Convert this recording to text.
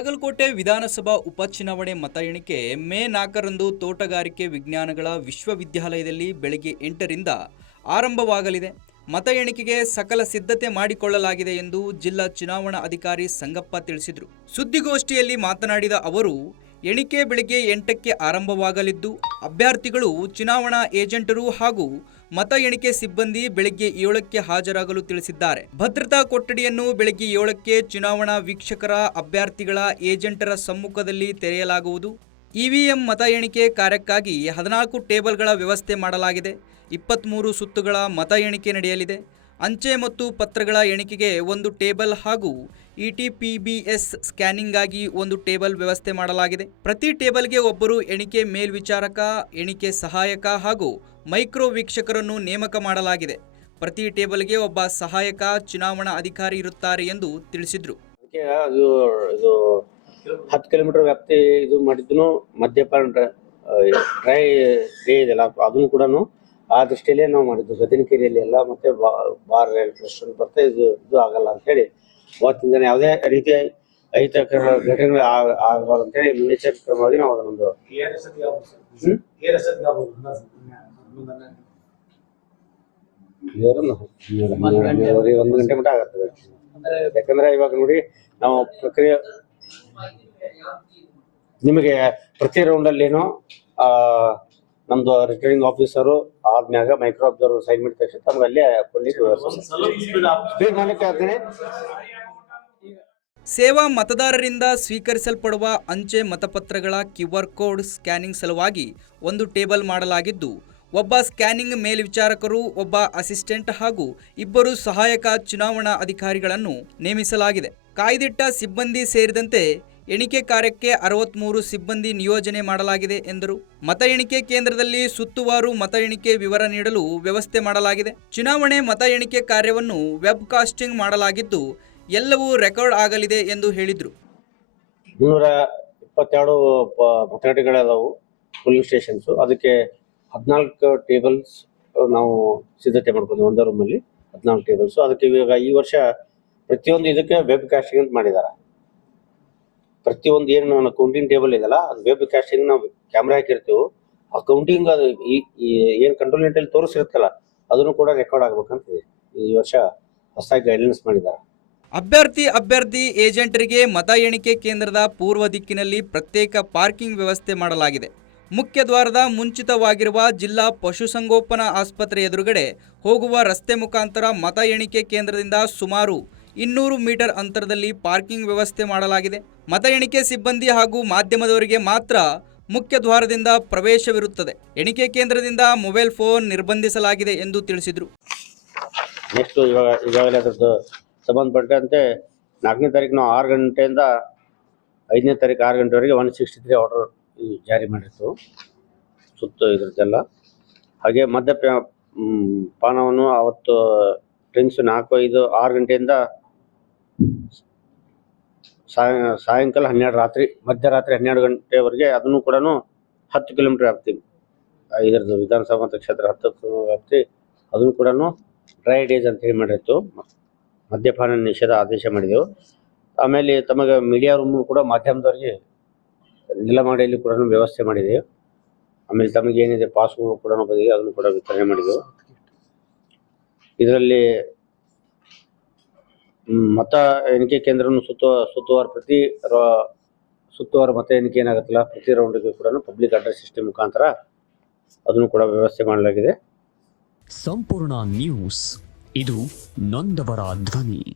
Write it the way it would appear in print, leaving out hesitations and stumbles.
ಬಾಗಲಕೋಟೆ ವಿಧಾನಸಭಾ ಉಪಚುನಾವಣೆ ಮತ ಎಣಿಕೆ ಮೇ 4ರಂದು ತೋಟಗಾರಿಕೆ ವಿಜ್ಞಾನಗಳ ವಿಶ್ವವಿದ್ಯಾಲಯದಲ್ಲಿ ಬೆಳಗ್ಗೆ 8ರಿಂದ ಆರಂಭವಾಗಲಿದೆ. ಮತ ಎಣಿಕೆಗೆ ಸಕಲ ಸಿದ್ಧತೆ ಮಾಡಿಕೊಳ್ಳಲಾಗಿದೆ ಎಂದು ಜಿಲ್ಲಾ ಚುನಾವಣಾ ಅಧಿಕಾರಿ ಸಂಗಪ್ಪ ತಿಳಿಸಿದರು. ಸುದ್ದಿಗೋಷ್ಠಿಯಲ್ಲಿ ಮಾತನಾಡಿದ ಅವರು, ಎಣಿಕೆ ಬೆಳಗ್ಗೆ 8ಕ್ಕೆ ಆರಂಭವಾಗಲಿದ್ದು, ಅಭ್ಯರ್ಥಿಗಳು, ಚುನಾವಣಾ ಏಜೆಂಟರು ಹಾಗೂ ಮತ ಎಣಿಕೆ ಸಿಬ್ಬಂದಿ ಬೆಳಗ್ಗೆ 7ಕ್ಕೆ ಹಾಜರಾಗಲು ತಿಳಿಸಿದ್ದಾರೆ. ಭದ್ರತಾ ಕೊಠಡಿಯನ್ನು ಬೆಳಗ್ಗೆ 7ಕ್ಕೆ ಚುನಾವಣಾ ವೀಕ್ಷಕರ, ಅಭ್ಯರ್ಥಿಗಳ, ಏಜೆಂಟರ ಸಮ್ಮುಖದಲ್ಲಿ ತೆರೆಯಲಾಗುವುದು. ಇವಿಎಂ ಮತ ಎಣಿಕೆ ಕಾರ್ಯಕ್ಕಾಗಿ 14 ಟೇಬಲ್ಗಳ ವ್ಯವಸ್ಥೆ ಮಾಡಲಾಗಿದೆ. 23 ಸುತ್ತುಗಳ ಮತ ಎಣಿಕೆ ನಡೆಯಲಿದೆ. ಅಂಚೆ ಮತ್ತು ಪತ್ರಗಳ ಎಣಿಕೆಗೆ 1 ಟೇಬಲ್ ಹಾಗೂ ಇಟಿಪಿಬಿಎಸ್ ಸ್ಕ್ಯಾನಿಂಗ್ಗಾಗಿ 1 ಟೇಬಲ್ ವ್ಯವಸ್ಥೆ ಮಾಡಲಾಗಿದೆ. ಪ್ರತಿ ಟೇಬಲ್ಗೆ ಒಬ್ಬರು ಎಣಿಕೆ ಮೇಲ್ವಿಚಾರಕ, ಎಣಿಕೆ ಸಹಾಯಕ ಹಾಗೂ ಮೈಕ್ರೋ ವೀಕ್ಷಕರನ್ನು ನೇಮಕ ಮಾಡಲಾಗಿದೆ. ಪ್ರತಿ ಟೇಬಲ್ಗೆ ಒಬ್ಬ ಸಹಾಯಕ ಚುನಾವಣಾ ಅಧಿಕಾರಿ ಇರುತ್ತಾರೆ ಎಂದು ತಿಳಿಸಿದರು. 10 ಕಿಲೋಮೀಟರ್ ವ್ಯಾಪ್ತಿ ಇದು ಮಾಡಿದ್ದು ಮದ್ಯಪಾನ ಡ್ರೈ ಡೇ ಇದೆಲ್ಲ ಅದನ್ನು ಕೂಡ ಆ ದೃಷ್ಟಿಯಲ್ಲೇ ನಾವು ಮಾಡಿದ್ದು. ಗದನಕೆರೆಯಲ್ಲಿ ಎಲ್ಲ ಮತ್ತೆ ಬಾರ್ ರೆಸ್ಟೋರೆಂಟ್ ಬರ್ತಾ ಇದು ಆಗಲ್ಲ ಅಂತ ಹೇಳಿ ಅವತ್ತಿನ ದಿನ ಯಾವುದೇ ರೀತಿಯ ಅಹಿತಕರ ಘಟನೆಗಳು ಆಗಬಾರ್ದು ಅಂತ ಹೇಳಿ ಮುನ್ನೆಚ್ಚರಿಕೆ ಕ್ರಮವಾಗಿ ನಾವು ಅದನ್ನೊಂದು 1 ಗಂಟೆ ಮಟ್ಟ ಆಗತ್ತದೆ. ಯಾಕಂದ್ರೆ ಇವಾಗ ನೋಡಿ ನಾವು ಪ್ರಕ್ರಿಯೆ ನಿಮಗೆ ಪ್ರತಿ ರೌಂಡ್ ಅಲ್ಲೇನೋ ನಮ್ದು ರಿಟರ್ನಿಂಗ್ ಆಫೀಸರು ಆದ್ಮ್ಯಾಗ ಮೈಕ್ರೋ ಅಬ್ಸರ್ವರ್ ಸೈನ್ ಮಾಡಿದ ತಕ್ಷಣ ತಮ್ಗೆ ಅಲ್ಲೇ ಸ್ಪೀಡ್ ಮಾಡಲಿಕ್ಕೆ ಆಗ್ತದೆ. ಸೇವಾ ಮತದಾರರಿಂದ ಸ್ವೀಕರಿಸಲ್ಪಡುವ ಅಂಚೆ ಮತಪತ್ರಗಳ QR ಕೋಡ್ ಸ್ಕ್ಯಾನಿಂಗ್ ಸಲುವಾಗಿ 1 ಟೇಬಲ್ ಮಾಡಲಾಗಿದ್ದು, ಒಬ್ಬ ಸ್ಕ್ಯಾನಿಂಗ್ ಮೇಲ್ವಿಚಾರಕರು, ಒಬ್ಬ ಅಸಿಸ್ಟೆಂಟ್ ಹಾಗೂ 2 ಸಹಾಯಕ ಚುನಾವಣಾ ಅಧಿಕಾರಿಗಳನ್ನು ನೇಮಿಸಲಾಗಿದೆ. ಕಾಯ್ದಿಟ್ಟ ಸಿಬ್ಬಂದಿ ಸೇರಿದಂತೆ ಎಣಿಕೆ ಕಾರ್ಯಕ್ಕೆ 63 ಸಿಬ್ಬಂದಿ ನಿಯೋಜನೆ ಮಾಡಲಾಗಿದೆ ಎಂದರು. ಮತ ಎಣಿಕೆ ಕೇಂದ್ರದಲ್ಲಿ ಸುತ್ತುವಾರು ಮತ ಎಣಿಕೆ ವಿವರ ನೀಡಲು ವ್ಯವಸ್ಥೆ ಮಾಡಲಾಗಿದೆ. ಚುನಾವಣೆ ಮತ ಎಣಿಕೆ ಕಾರ್ಯವನ್ನು ವೆಬ್ ಕಾಸ್ಟಿಂಗ್ ಮಾಡಲಾಗಿದ್ದು, ಎಲ್ಲವೂ ರೆಕಾರ್ಡ್ ಆಗಲಿದೆ ಎಂದು ಹೇಳಿದರು. 122 ಮತಗಟ್ಟೆಗಳದಾವು ಪೋಲಿಂಗ್ ಸ್ಟೇಷನ್ಸ್. ಅದಕ್ಕೆ 14 ಟೇಬಲ್ಸ್ ನಾವು ಸಿದ್ಧತೆ ಮಾಡ್ಬೋದು. ಒಂದೇ ರೂಮಲ್ಲಿ 14 ಟೇಬಲ್ಸ್. ಅದಕ್ಕೆ ಇವಾಗ ಈ ವರ್ಷ ಪ್ರತಿಯೊಂದು ಇದಕ್ಕೆ ವೆಬ್ ಕಾಸ್ಟಿಂಗ್ ಅಂತ ಮಾಡಿದ್ದಾರೆ. ಪ್ರತಿಯೊಂದು ಏನು ಕೌಂಟಿಂಗ್ ಟೇಬಲ್ ಇದೆಯಲ್ಲ, ಅದು ವೆಬ್ ಕಾಸ್ಟಿಂಗ್ ನಾವು ಕ್ಯಾಮ್ರಾ ಹಾಕಿರ್ತೀವಿ. ಆ ಕೌಂಟಿಂಗ್ ಅದು ಏನು ಕಂಟ್ರೋಲ್ ಯೂನಿಟಲ್ಲಿ ತೋರಿಸಿರುತ್ತಲ್ಲ ಅದನ್ನು ಕೂಡ ರೆಕಾರ್ಡ್ ಆಗ್ಬೇಕಂತ ಈ ವರ್ಷ ಹೊಸದಾಗಿ ಗೈಡ್ಲೈನ್ಸ್ ಮಾಡಿದ್ದಾರೆ. ಅಭ್ಯರ್ಥಿ ಏಜೆಂಟರಿಗೆ ಮತ ಎಣಿಕೆ ಕೇಂದ್ರದ ಪೂರ್ವ ದಿಕ್ಕಿನಲ್ಲಿ ಪ್ರತ್ಯೇಕ ಪಾರ್ಕಿಂಗ್ ವ್ಯವಸ್ಥೆ ಮಾಡಲಾಗಿದೆ. ಮುಖ್ಯ ದ್ವಾರದ ಮುಂಚಿತವಾಗಿರುವ ಜಿಲ್ಲಾ ಪಶುಸಂಗೋಪನಾ ಆಸ್ಪತ್ರೆ ಎದುರುಗಡೆ ಹೋಗುವ ರಸ್ತೆ ಮುಖಾಂತರ ಮತ ಎಣಿಕೆ ಕೇಂದ್ರದಿಂದ ಸುಮಾರು 200 ಮೀಟರ್ ಅಂತರದಲ್ಲಿ ಪಾರ್ಕಿಂಗ್ ವ್ಯವಸ್ಥೆ ಮಾಡಲಾಗಿದೆ. ಮತ ಎಣಿಕೆ ಸಿಬ್ಬಂದಿ ಹಾಗೂ ಮಾಧ್ಯಮದವರಿಗೆ ಮಾತ್ರ ಮುಖ್ಯ ದ್ವಾರದಿಂದ ಪ್ರವೇಶವಿರುತ್ತದೆ. ಎಣಿಕೆ ಕೇಂದ್ರದಿಂದ ಮೊಬೈಲ್ ಫೋನ್ ನಿರ್ಬಂಧಿಸಲಾಗಿದೆ ಎಂದು ತಿಳಿಸಿದರು. ನೆಕ್ಸ್ಟ್ ಈಗಾಗಲೇ ಅದರದ್ದು ಸಂಬಂಧಪಟ್ಟಂತೆ 4ನೇ ತಾರೀಕು ನಾವು 6 ಗಂಟೆಯಿಂದ 5ನೇ ತಾರೀಕು 6 ಗಂಟೆವರೆಗೆ 163 ಆರ್ಡರ್ ಜಾರಿ ಮಾಡಿರ್ತು ಸುತ್ತ ಇದ್ರದ್ದೆಲ್ಲ. ಹಾಗೆ ಮದ್ಯಪಾನವನ್ನು ಅವತ್ತು ಡ್ರಿಂಕ್ಸ್ 4, 5, 6 ಗಂಟೆಯಿಂದ ಸಾಯಂಕಾಲ 12 ಮಧ್ಯರಾತ್ರಿ 12 ಗಂಟೆವರೆಗೆ ಅದನ್ನು ಕೂಡ 10 ಕಿಲೋಮೀಟರ್ ವ್ಯಾಪ್ತಿ ಇದರದ್ದು ವಿಧಾನಸಭಾ ಕ್ಷೇತ್ರ 10 ವ್ಯಾಪ್ತಿ ಅದನ್ನು ಕೂಡ ಡ್ರೈ ಡೇಸ್ ಅಂತ ಹೇಳಿ ಮಾಡಿರ್ತು. ಮದ್ಯಪಾನ ನಿಷೇಧ ಆದೇಶ ಮಾಡಿದೆವು. ಆಮೇಲೆ ತಮಗೆ ಮೀಡಿಯಾ ರೂಮ್ ಕೂಡ ಮಾಧ್ಯಮದವರಿಗೆ ನೆಲಮಾಡಿಯಲ್ಲಿ ಕೂಡ ವ್ಯವಸ್ಥೆ ಮಾಡಿದೆವು. ಆಮೇಲೆ ತಮಗೆ ಏನಿದೆ ಪಾಸ್ಗಳು ಕೂಡ ಬಂದಿದೆ ಅದನ್ನು ಕೂಡ ವಿತರಣೆ ಮಾಡಿದೆವು. ಇದರಲ್ಲಿ ಮತ ಎಣಿಕೆ ಕೇಂದ್ರವನ್ನು ಸುತ್ತುವಾರ ಮತ ಎಣಿಕೆ ಏನಾಗುತ್ತಲ್ಲ ಪ್ರತಿ ರೌಂಡ್ಗೆ ಕೂಡ ಪಬ್ಲಿಕ್ ಅಡ್ರೆಸ್ ಸಿಸ್ಟಮ್ ಮುಖಾಂತರ ಅದನ್ನು ಕೂಡ ವ್ಯವಸ್ಥೆ ಮಾಡಲಾಗಿದೆ. ಸಂಪೂರ್ಣ ನ್ಯೂಸ್, ಇದು ನೊಂದವರ ಧ್ವನಿ.